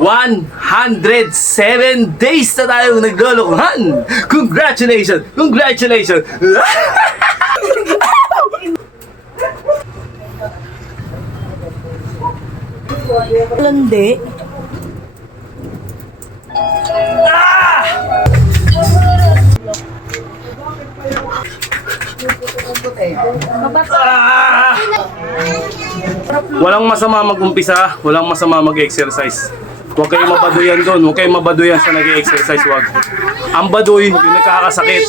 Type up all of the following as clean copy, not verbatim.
107 days na tayong naglolokohan! Congratulations! Congratulations! Landi. Walang masama mag-umpisa, walang masama mag-exercise. Huwag kayong mabaduyan doon, huwag kayong mabaduyan sa nag-exercise, huwag. Ang baduy, yung nagkakasakit,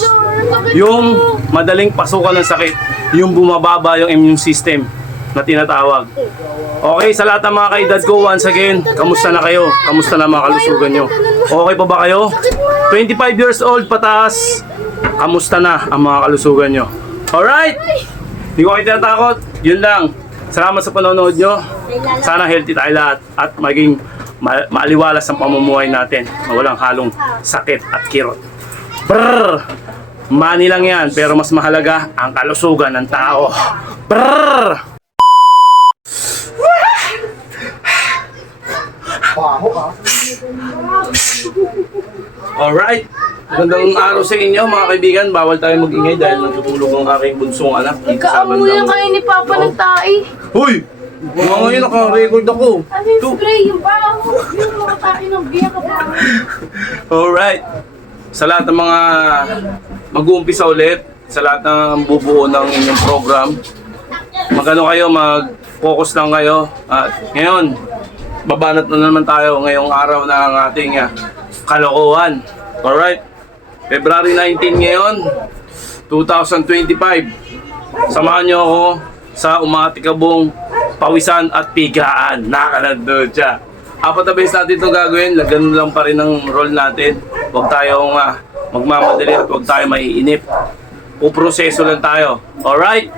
yung madaling pasukan ng sakit, yung bumababa yung immune system na tinatawag. Okay, sa lahat ng mga kaedad ko, once again, kamusta na kayo? Kamusta na mga kalusugan nyo? Okay pa ba kayo? 25 years old pataas, kamusta na ang mga kalusugan nyo? Alright! Hindi ko kayo tinatakot, yun lang. Salamat sa panonood nyo. Sana healthy tayo lahat at maging maaliwalas ang pamumuhay natin. Walang halong sakit at kirot. Brrr! Money lang yan, pero mas mahalaga ang kalusugan ng tao. Brrr! Alright! Magandang araw sa inyo mga kaibigan. Bawal tayo mag-ingay dahil natutulog ang aking bunsong anak. Nagkaamuyan kayo ni Papa ng tae. Hoy! Mga ngayon naka-record ako. Ano yung spray? Yung baho. Yung mga tae ng biya ka ba? Alright. Sa lahat ng mga mag-uumpisa ulit, sa lahat ng bubuo ng inyong program, magano kayo, mag-focus lang kayo. At ngayon, babanat na naman tayo ngayong araw na ang ating kalokohan. Alright. February 19 ngayon, 2025. Samahan nyo ako sa umatikabong pawisan at pigaan. Nakalandod siya. Apat na beses natin ito gagawin. Ganun lang pa rin ang role natin. Huwag tayong magmamadali at huwag tayong maiinip. Puproseso lang tayo. Alright?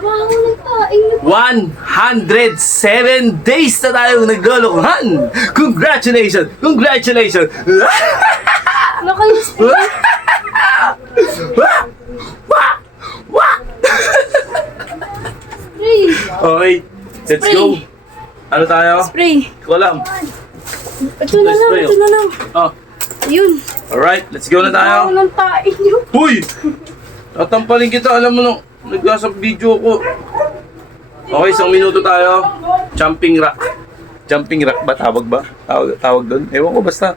107 days na tayong naglolokohan! Congratulations! Congratulations! Ano kayo spray? Spray. Okay, let's go. Ano tayo? Spray. Ko alam. Ito na lang, Spray, ito na lang. Oh. Ayun. Alright, let's go na Baho tayo. ng tae niyo. Huy! Tatampalin kita, alam mo nung nagasa video ko. Okay, isang minuto tayo. Jumping rock. Jumping rock ba? Tawag ba? Tawag doon? Ewan ko basta.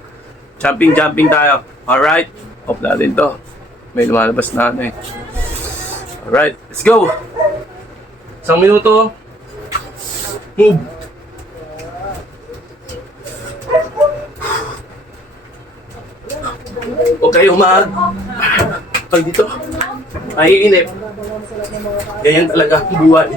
Jumping tayo. Alright. Off natin to. May lumalabas na ano eh. Alright, let's go. Isang minuto. Move. Huwag kayo Pag dito. Maiinip. Ganyan talaga ang buhay.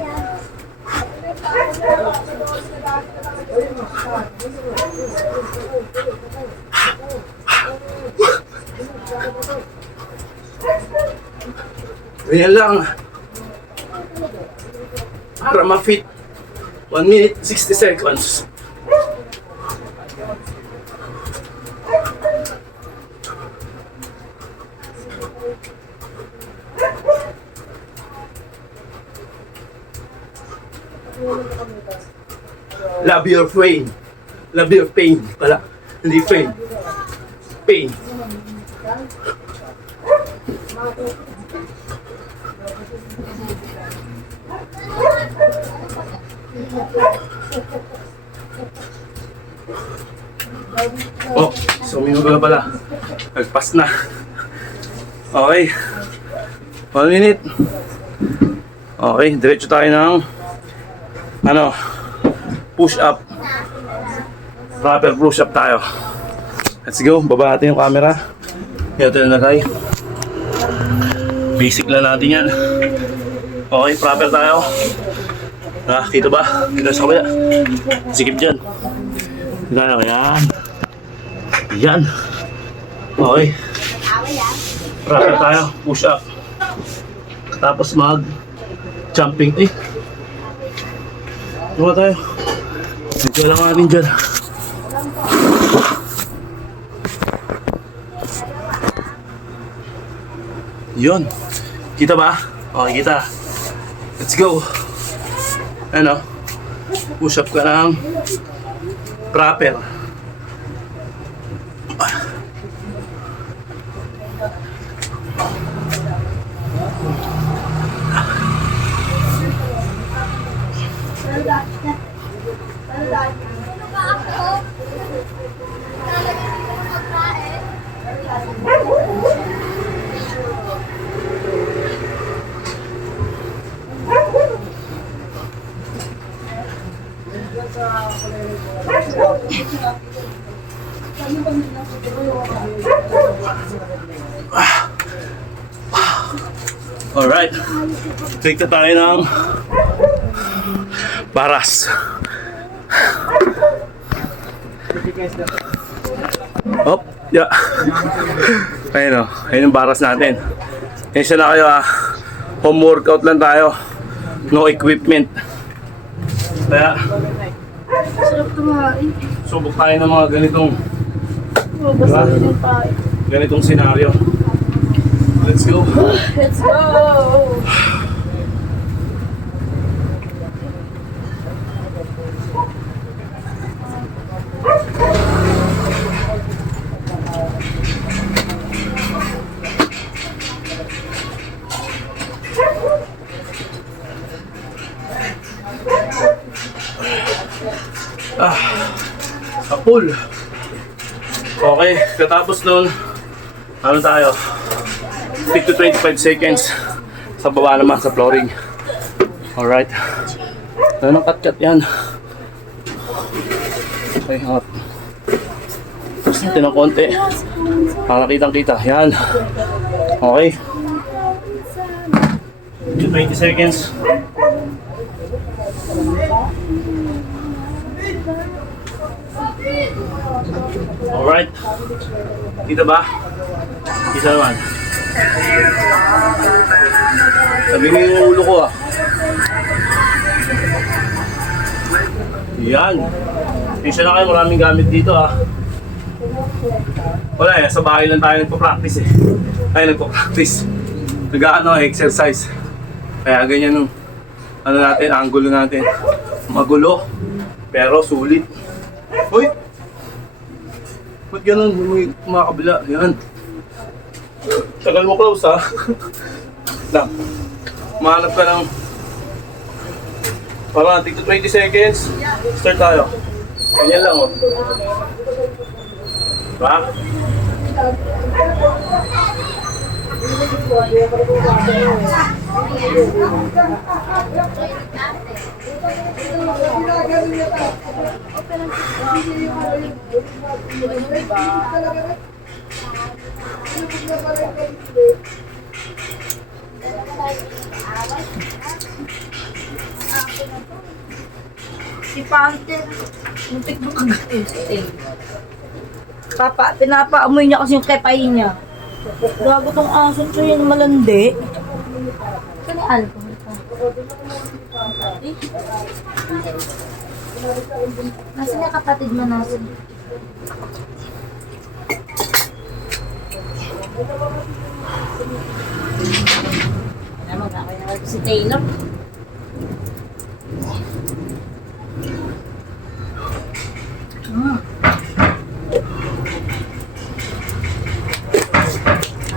Ganyan lang. Para ma-fit. 1 minute, 60 seconds. Love your pain. Love your pain. Pala. Hindi pain. Pain. Oh, so minuto na pala. Nagpas na. Okay. 1 minute. Okay, diretso tayo ng push up. Proper push up tayo. Let's go. Baba natin yung camera. Ito na tayo. Basic lang natin yan. Okay, proper tayo. Kita ba? Kita sa kabila. Sikip dyan. Kita na. Yan. Yan. Okay. Proper tayo. Push up. Tapos jumping. Diba tayo? Dito lang natin dyan. Yun. Kita ba? Okay, kita. Let's go. Push up ka ng proper. Alright. Take na tayo ng baras. Hop, yeah. Ayun o, ayun yung baras natin. Tensya na kayo ah. Home workout lang tayo. No equipment. Kaya, Sarap kumain. subok tayo ng mga ganitong Basta yun yung tayo. ganitong senaryo. Let's go. Let's go! Kapul. Okay, katapos nun, ano tayo? Stick to 25 seconds sa baba naman sa flooring. Alright. Ano nang cut-cut yan? Okay, hop. Tapos natin ng konti. Para kitang-kita. Yan. Okay. 20 seconds. Alright. Kita ba? Isa naman. Sabi mo yung ulo ko ah. Yan. Isa na kayo, maraming gamit dito ah. Wala eh, sa bahay lang tayo nagpa-practice eh. Ay, nagpa-practice. Exercise. Kaya ganyan yung ano natin, angulo natin. Magulo, pero sulit. Uy! Ba't ganun? May kumakabila. Yan. Tagal mo close ha. Lang. Mahanap ka ng parang tigto 20 seconds. Start tayo. Ganyan lang oh. Diba? Si Panther, muntik mo kagalit eh. Pinapaamoy niya kasi yung kepay niya. Gago tong aso to yan malandi. Kani alcohol pa. Eh? Nasaan yung kapatid mo nasan? Ano magkakaya si Taylor?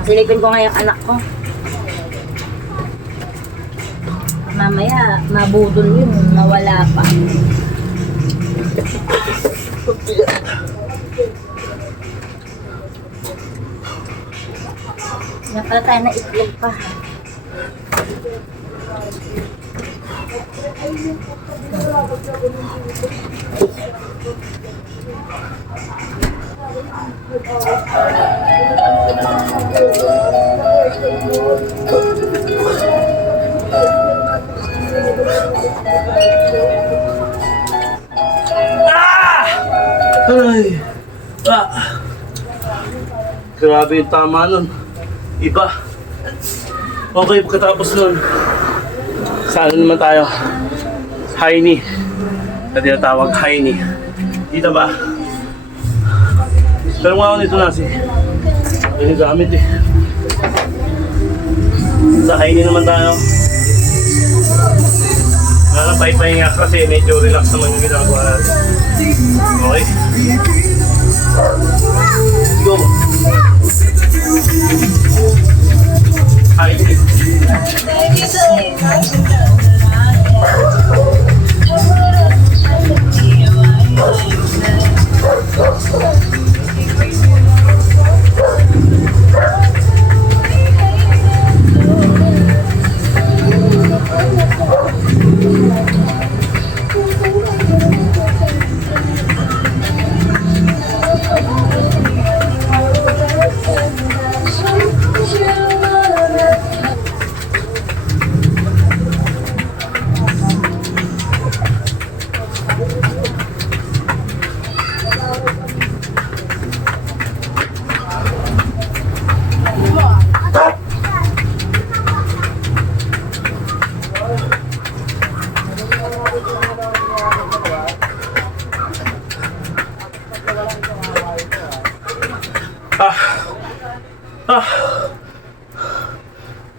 Silipin ko nga yung anak ko. Mamaya, mabudol yun, mawala pa. Napala tayo na itlog pa. Ay! Grabe yung tama nun. Iba. Okay, pagkatapos nun, saan naman tayo? High knee. Na tinatawag high knee. Kita ba? Pero nga ako nito nasi. Ito yung gamit eh. Sa high knee naman tayo. Nakapay-pahinga kasi medyo relax naman yung ginagawa natin. Okay?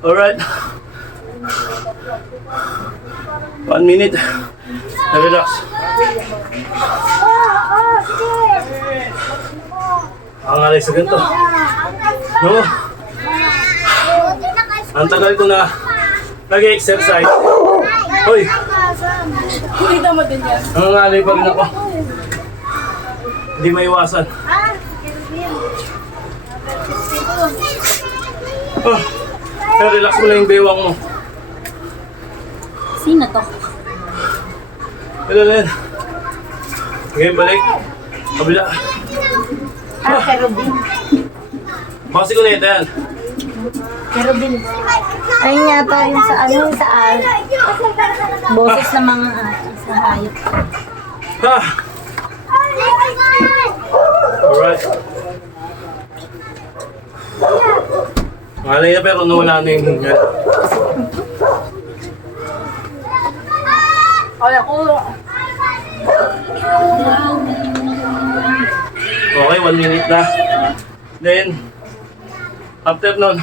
Alright. 1 minute. Relax. Ang alay sa ganito. No? Ang tagal ko na nag-exercise. Hoy! Kita mo din yan. Ang alay pa rin ako. Hindi maiwasan. Oh, relax mo na yung bewang mo. Sino to? Yan. Ngayon balik. Kabila. Kerubin. Baka si Kuneta yan. Kerubin. Ayun yata yung sa ano, sa al. Boses ng mga sa hayop. Ha! Alright. Malay na pero nawala na yung hingal. Kaya ko. Okay, 1 minute na. Then, after nun,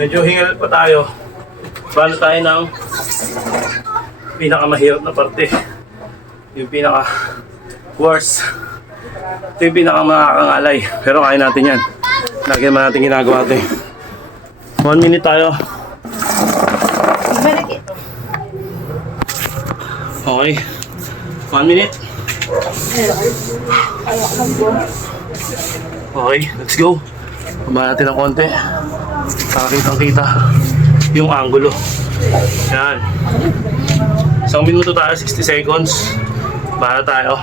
medyo hingal pa tayo. Bala tayo ng pinakamahirap na parte. Yung pinaka-worst. Ito yung pinaka-makakangalay. Pero kaya natin yan. Lagi naman natin ginagawa ito. 1 minute tayo. Okay. 1 minute. Okay, let's go. Baba natin ng konti. Kakitang-kita yung angulo. Yan. 1 minuto tayo, 60 seconds. Para tayo.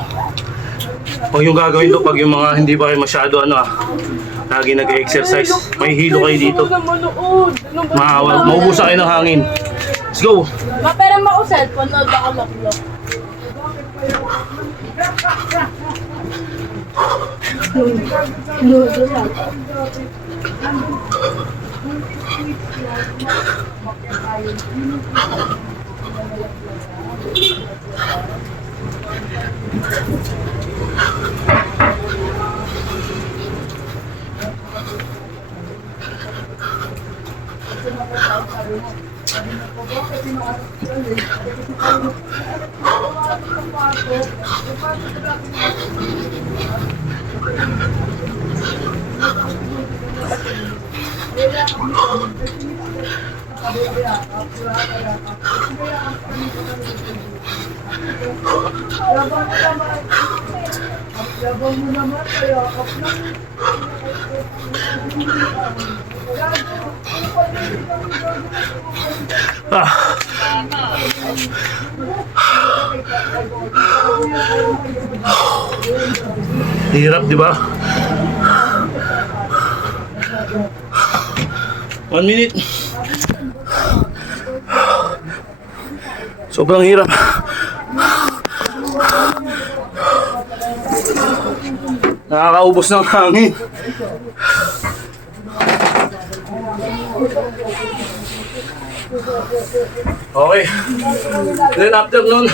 Huwag yung gagawin to pag yung mga hindi pa kayo masyado lagi nag-exercise. May hilo kayo dito. Maubusan kayo ng hangin. Let's go! Mapera mo ako cellphone, no? Baka lock-lock. Hirap, di ba? 1 minute. Sobrang hirap. Nakakaubos ng hangin. Okay. Then after nun,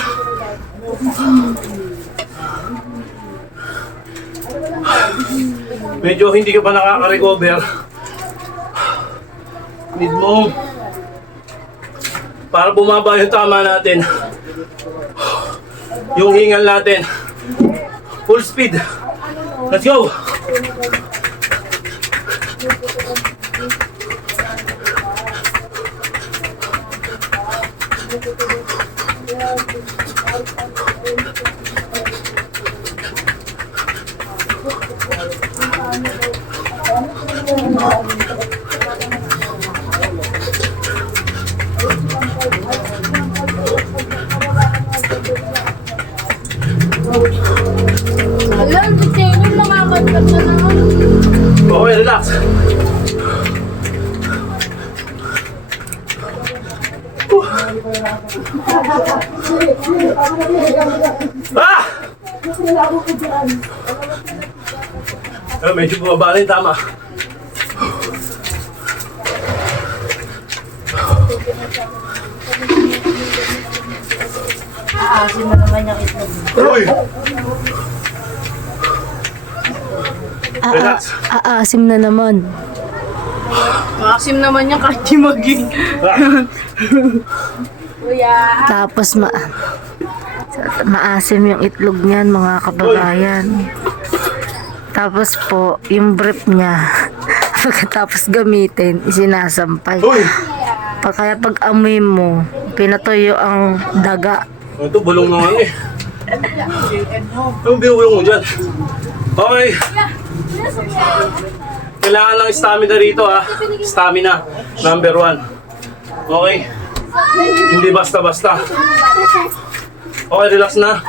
medyo hindi ka pa nakaka-recover. Need mo para bumaba yung tama natin. Yung hingal natin. Full speed. Let's go! Alam, kasi yung nakakadlap na naman. Okay, relax. Ah! Medyo bumaba rin, tama. Aasin mo naman yung itlog. Uy! Relax. Aasim na naman. Maasim naman niya kahit di maging. Kuya. Tapos maasim yung itlog niyan, mga kababayan. Tapos po, yung brief niya, pagkatapos gamitin, isinasampay. Uy! Kaya pag amoy mo, pinatuyo ang daga. Ito, bulong na ngayon eh. Anong binubulong mo dyan? Okay. Kailangan ng stamina rito ha. Stamina. Number 1. Okay? Hindi basta-basta. Okay, relax na.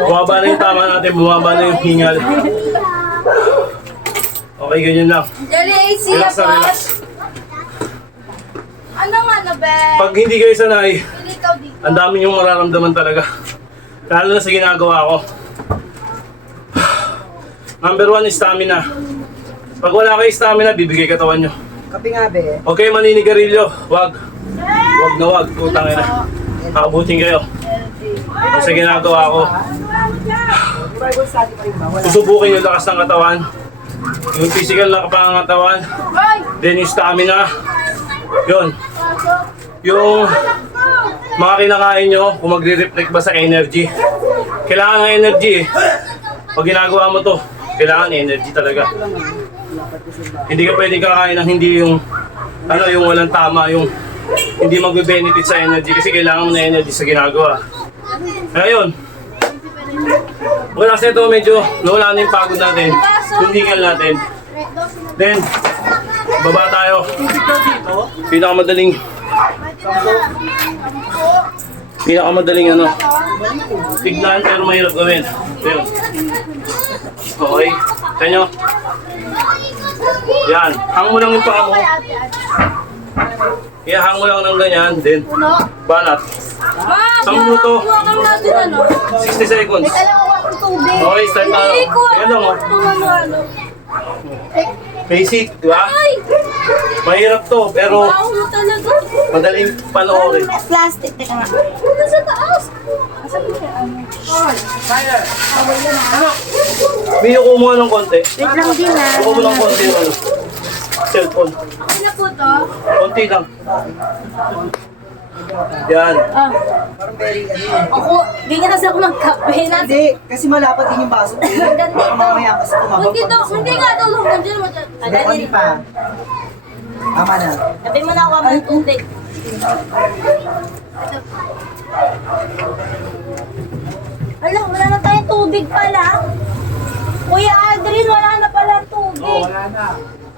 Bumaba na yung tama natin. Bumaba na yung hingal. Okay, ganyan lang. Jelly AC Relax na, relax. Ano nga na, be? Pag hindi kayo sanay, Pili ikaw dito. ang dami yung mararamdaman talaga. Lalo na sa ginagawa ko. Number 1 is stamina. Pag wala kayo stamina, bibigay katawan nyo. Kape nga be. Okay, maninigarilyo. Wag. Wag na wag. Utang ina. Nakabuting kayo. Kung sa ginagawa ko, Bible study pa rin ba? Wala. susubukin yung lakas ng katawan. Yung physical na kapangatawan. Then yung stamina. Yun. Yung mga kinakain nyo, kung magre-reflect ba sa energy. Kailangan ng energy eh. Pag ginagawa mo to, kailangan energy talaga. Hindi ka pwede kakain ng hindi yung yung walang tama, yung hindi magbe-benefit sa energy kasi kailangan mo na energy sa ginagawa. Kaya yun. Wala kasi ito medyo nawala na yung pagod natin, yung hingal natin. Then, baba tayo. Pinakamadaling tignan pero mahirap gawin. Ayun. Okay. Tanyo. Yan. Hang mo lang yung paa mo. Hang mo lang ng ganyan. Then, banat. Isang minuto. Iwakan natin ano? 60 seconds. Alam ko akong tubig. Okay, start tayo. Hindi ko Yan lang, oh. ano. Basic, di ba? Ay! Mahirap to, pero Baho mo talaga. madaling panoorin. Plastic, teka nga. Nasa taas. Asan mo siya? May kumuha ng konti. Wait lang din ha. Kuha mo ng konti yung cellphone. Okay na po to. Konti lang. Yan. Parang very ano yun. Ako, ganyan kasi ako magkape. Hindi, kasi malapad din yung baso. Baka mamaya kasi tumabag Hindi to, hindi nga to. Nandiyan mo dyan. Hindi, konti pa. Tama na. Tabi mo na ako ng tubig. Alam, wala na tayong tubig pala. Kuya Aldrin, wala na pala tubig. Wala na.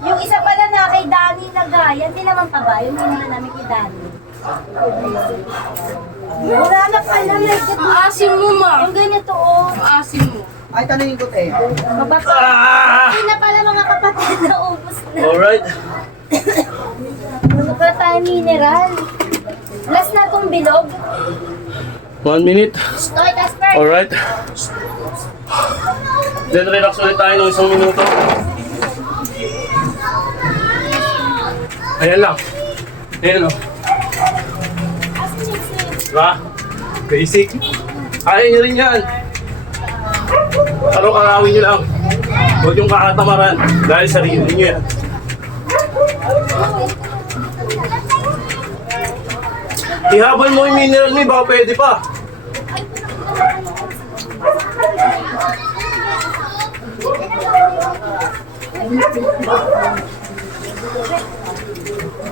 Yung isa pala na kay Danny na gaya, hindi naman pa ba? Yung hindi namin kay Danny. Wala na pala, may Maasim mo, ma. yung ganito oh. Maasim mo. Ay, tanongin ko te. Mababa. Hindi na pala mga kapatid na ubos na. Alright. Ano pala tayo mineral? Last na tong bilog. 1 minute. Stoy, Casper. Alright. Then relax ulit tayo ng 1 minuto. Ayan lang. Ayan o. Diba? Basic. Kaya nyo rin yan. Araw-arawin nyo lang. Huwag yung kakatamaran. Dahil sarili nyo yan. Ihabol mo yung mineral mo, baka pwede pa.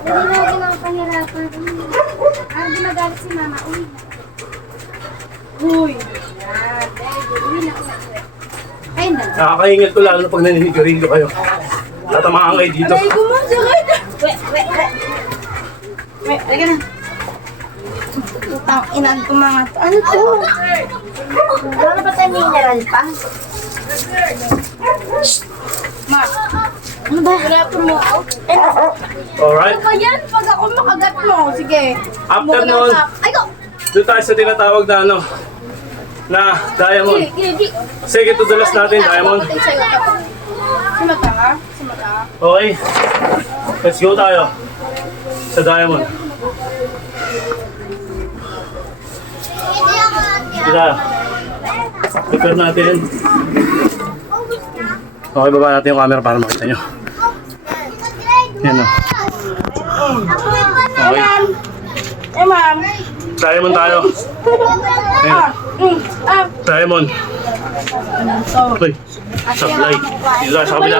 Hindi na ako pahirapan. Di magalit si mama. Uwi na. Uy. Yan. Very good. Uwi na ko. Ayun na. Nakakahingal to lalo na pag naninigarilyo kayo. Tatamaan kayo dito. Ay, gumasakit. Wait, halika na. Utang inan ko mga to. Ano to? Wala na ba tayo mineral pa? Ma, Ano ba? wala po mo ako. Alright? Ano ba yan? Pag ako makagat mo. Sige. After Muna nun, pa. Ay, go. doon tayo sa tinatawag na na diamond. Sige. Second to the last natin, diamond. Papatay sa'yo. Sa mata ka? Sa mata. Okay? Let's go tayo. Sa diamond. Kita. Prepare natin. Okay, baba natin yung camera para makita nyo. Yan o. Okay. Eh, ma'am. Diamond tayo. Ayan. Diamond. Uy, sablay. Dito tayo sa kabila.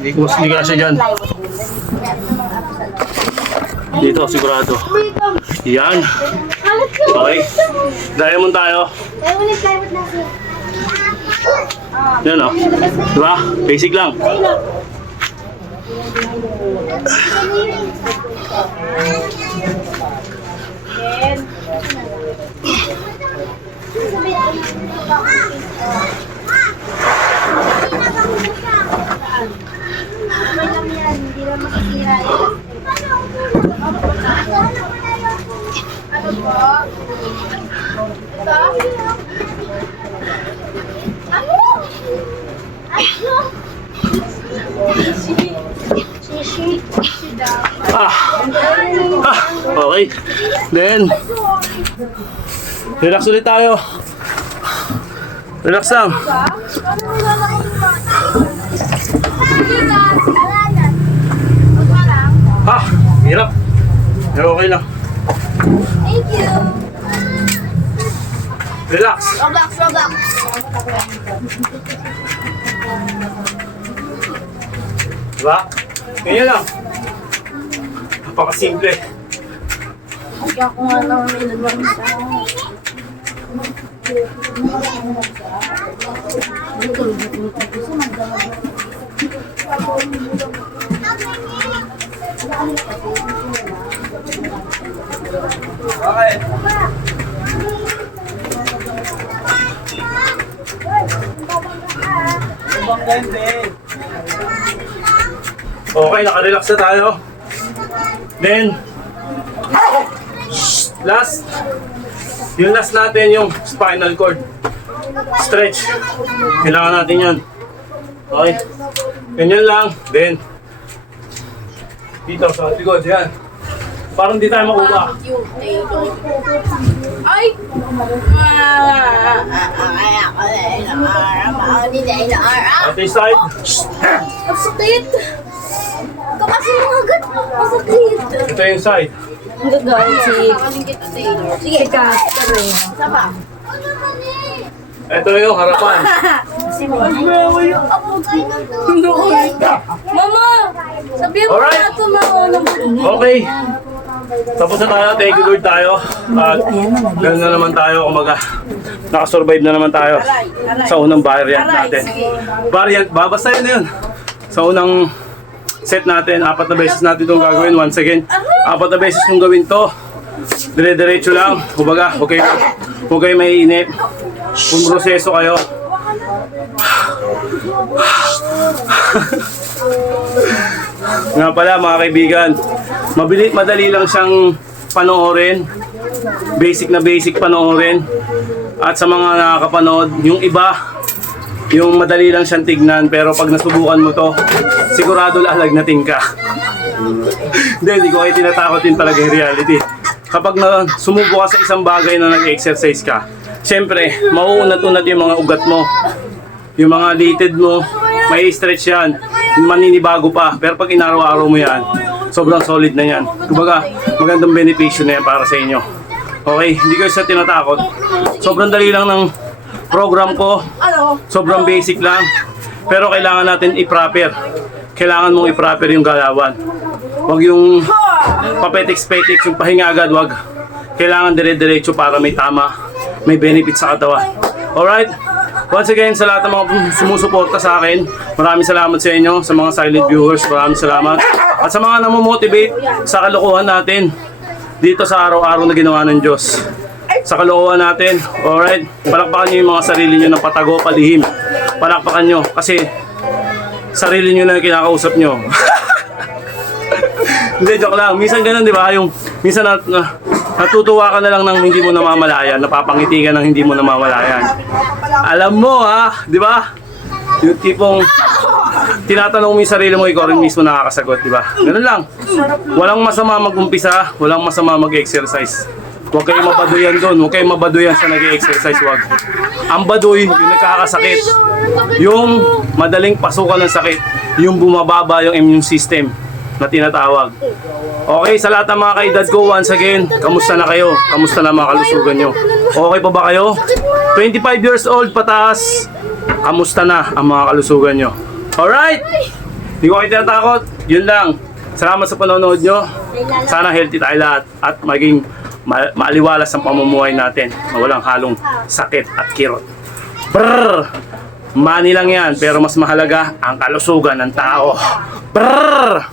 Hindi kasi dyan. Dito, sigurado. Yan. Okay. Diamond tayo. Yan o. Diba? Basic lang. Okay. Then, relax ulit tayo. Relax lang. Hirap. Pero okay lang. Thank you. Relax. Roblox. Diba? Ganyan lang. Napakasimple. Kaya ko nga lang nilagyan sa... Okay, nakarelax na tayo. Then, last. Yung last natin, yung spinal cord. Stretch. Kailangan natin yan. Okay. Ganyan lang. Then, dito sa likod. Yan. Parang di tayo makuha. Ay! Ate side. Masakit. Kasi mga gat. Masakit. Ito yung side. Ang gagawin si... Sige, ikaw. Ito yung harapan. Mama! Sabihan mo Alright. na ito mga Okay. Tapos na tayo. Thank you Lord tayo. At ganun na naman tayo. Kumaga, nakasurvive na naman tayo sa unang variant natin. Variant, babasta yun na yun. Sa unang set natin, 4 na beses natin itong gagawin. Once again, 4 na beses yung gawin to. Dire-diretso lang. Kumbaga, huwag kayo maiinip. Pumroseso kayo. Nga pala mga kaibigan, madali lang siyang panoorin. Basic na basic panoorin. At sa mga nakakapanood, yung iba, yung madali lang siyang tignan, pero pag nasubukan mo to, sigurado lalagnatin ka. Hindi ko kayo tinatakotin talaga yung reality. Kapag sumubo ka sa isang bagay na nag-exercise ka, siyempre, mauunat-unat yung mga ugat mo. Yung mga litid mo, may stretch yan. Maninibago pa. Pero pag inaraw-araw mo yan, sobrang solid na yan. Kumbaga, magandang benepisyo na yan para sa inyo. Okay, hindi kayo sa tinatakot. Sobrang dali lang ng program ko. Sobrang basic lang. Pero kailangan natin i-proper. Kailangan mong i-proper yung galawan. Huwag yung papetiks-petiks, yung pahinga agad. Huwag. Kailangan dire-diretso para may tama. May benefit sa katawan. Alright? Once again, sa lahat ng mga sumusuporta sa akin, maraming salamat sa inyo, sa mga silent viewers, maraming salamat. At sa mga namomotivate sa kalokohan natin, dito sa araw-araw na ginawa ng Diyos. Sa kalokohan natin, alright? Palakpakan nyo yung mga sarili nyo ng patago, palihim. Palakpakan nyo, kasi sarili nyo na yung kinakausap nyo. Hindi, joke lang. Minsan ganun, di ba? Yung, minsan natutuwa ka na lang ng hindi mo namamalayan, napapangiti ka ng hindi mo namamalayan. Alam mo ha, di ba? Yung tipong tinatanong mo yung sarili mo, ikaw rin mismo nakakasagot, di ba? Ganun lang. Walang masama mag-umpisa, walang masama mag-exercise. Huwag kayong mabaduyan doon. Huwag kayong mabaduyan sa nag-exercise. Wag. Ang baduy, yung nagkakasakit, yung madaling pasukan ng sakit, yung bumababa yung immune system na tinatawag. Okay, sa lahat ng mga kaedad ko, once again, kamusta na kayo? Kamusta na mga kalusugan nyo? Okay pa ba kayo? 25 years old pataas, kamusta na ang mga kalusugan nyo? Alright! Hindi ko kayo tinatakot. Yun lang. Salamat sa panonood nyo. Sana healthy tayo lahat at maging maaliwalas ang pamumuhay natin na walang halong sakit at kirot. Brrr! Money lang yan, pero mas mahalaga ang kalusugan ng tao. Brrr!